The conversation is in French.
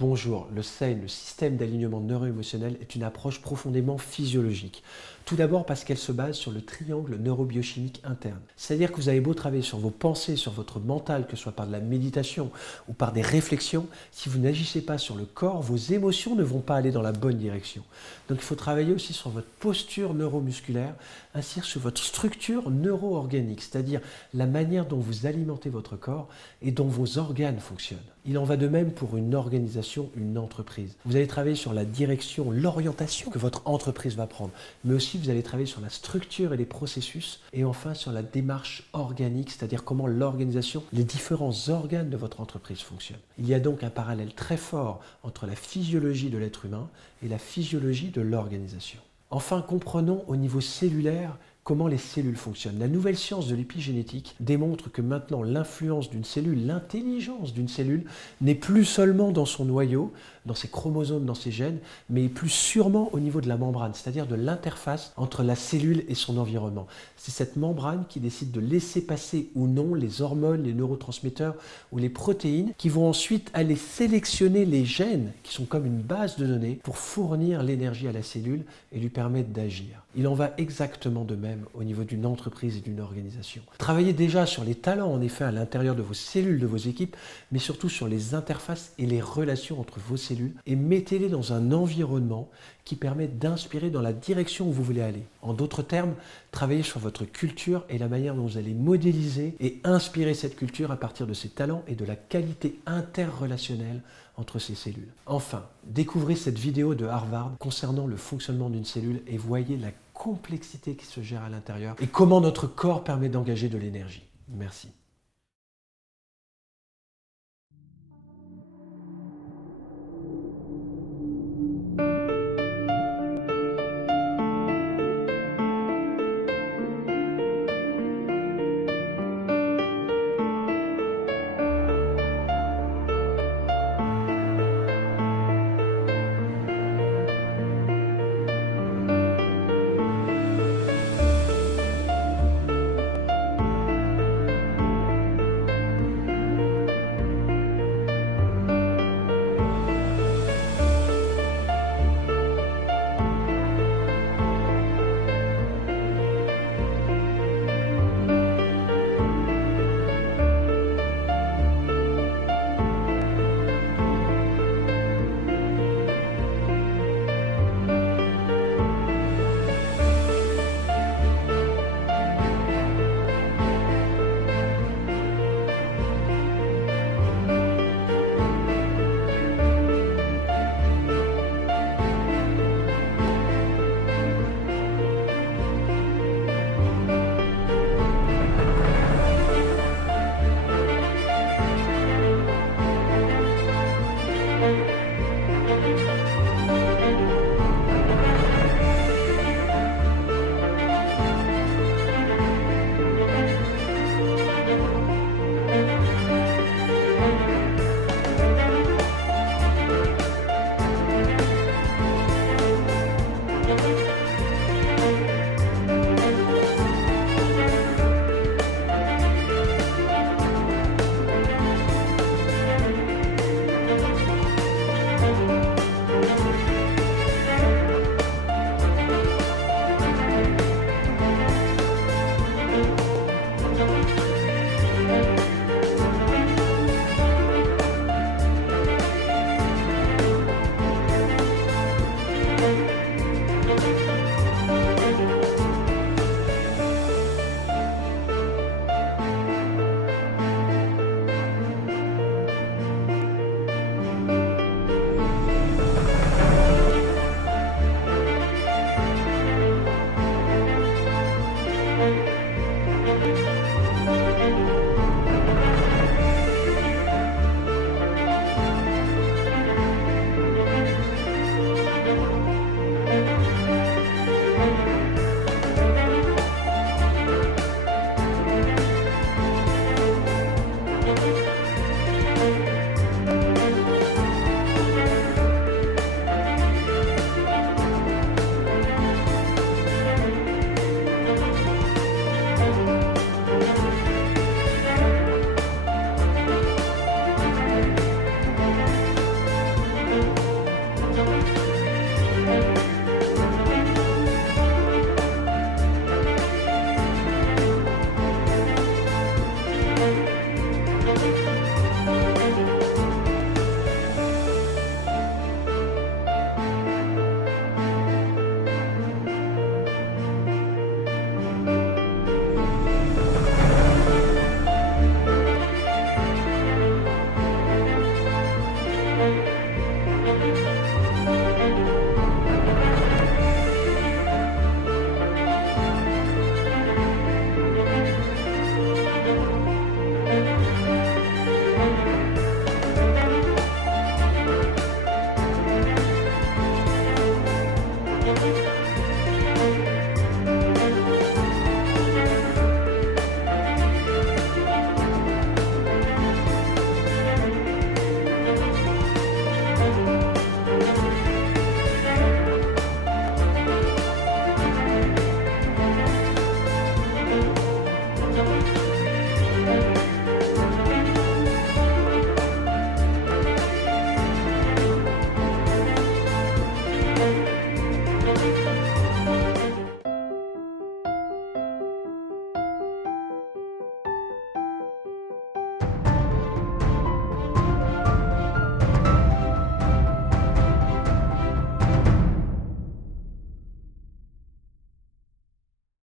Bonjour, le SAIN, le système d'alignement neuro-émotionnel, est une approche profondément physiologique. Tout d'abord parce qu'elle se base sur le triangle neurobiochimique interne. C'est-à-dire que vous avez beau travailler sur vos pensées, sur votre mental, que ce soit par de la méditation ou par des réflexions, si vous n'agissez pas sur le corps, vos émotions ne vont pas aller dans la bonne direction. Donc il faut travailler aussi sur votre posture neuromusculaire, ainsi que sur votre structure neuro-organique, c'est-à-dire la manière dont vous alimentez votre corps et dont vos organes fonctionnent. Il en va de même pour une organisation, une entreprise. Vous allez travailler sur la direction, l'orientation que votre entreprise va prendre, mais aussi vous allez travailler sur la structure et les processus, et enfin sur la démarche organique, c'est-à-dire comment l'organisation, les différents organes de votre entreprise fonctionnent. Il y a donc un parallèle très fort entre la physiologie de l'être humain et la physiologie de l'organisation. Enfin, comprenons au niveau cellulaire comment les cellules fonctionnent. La nouvelle science de l'épigénétique démontre que maintenant l'influence d'une cellule, l'intelligence d'une cellule n'est plus seulement dans son noyau, dans ses chromosomes, dans ses gènes, mais plus sûrement au niveau de la membrane, c'est-à-dire de l'interface entre la cellule et son environnement. C'est cette membrane qui décide de laisser passer ou non les hormones, les neurotransmetteurs ou les protéines qui vont ensuite aller sélectionner les gènes qui sont comme une base de données pour fournir l'énergie à la cellule et lui permettre d'agir. Il en va exactement de même au niveau d'une entreprise et d'une organisation. Travaillez déjà sur les talents en effet à l'intérieur de vos cellules, de vos équipes, mais surtout sur les interfaces et les relations entre vos cellules et mettez-les dans un environnement qui permet d'inspirer dans la direction où vous voulez aller. En d'autres termes, travaillez sur votre culture et la manière dont vous allez modéliser et inspirer cette culture à partir de ses talents et de la qualité interrelationnelle entre ces cellules. Enfin, découvrez cette vidéo de Harvard concernant le fonctionnement d'une cellule et voyez la complexité qui se gère à l'intérieur et comment notre corps permet d'engager de l'énergie. Merci.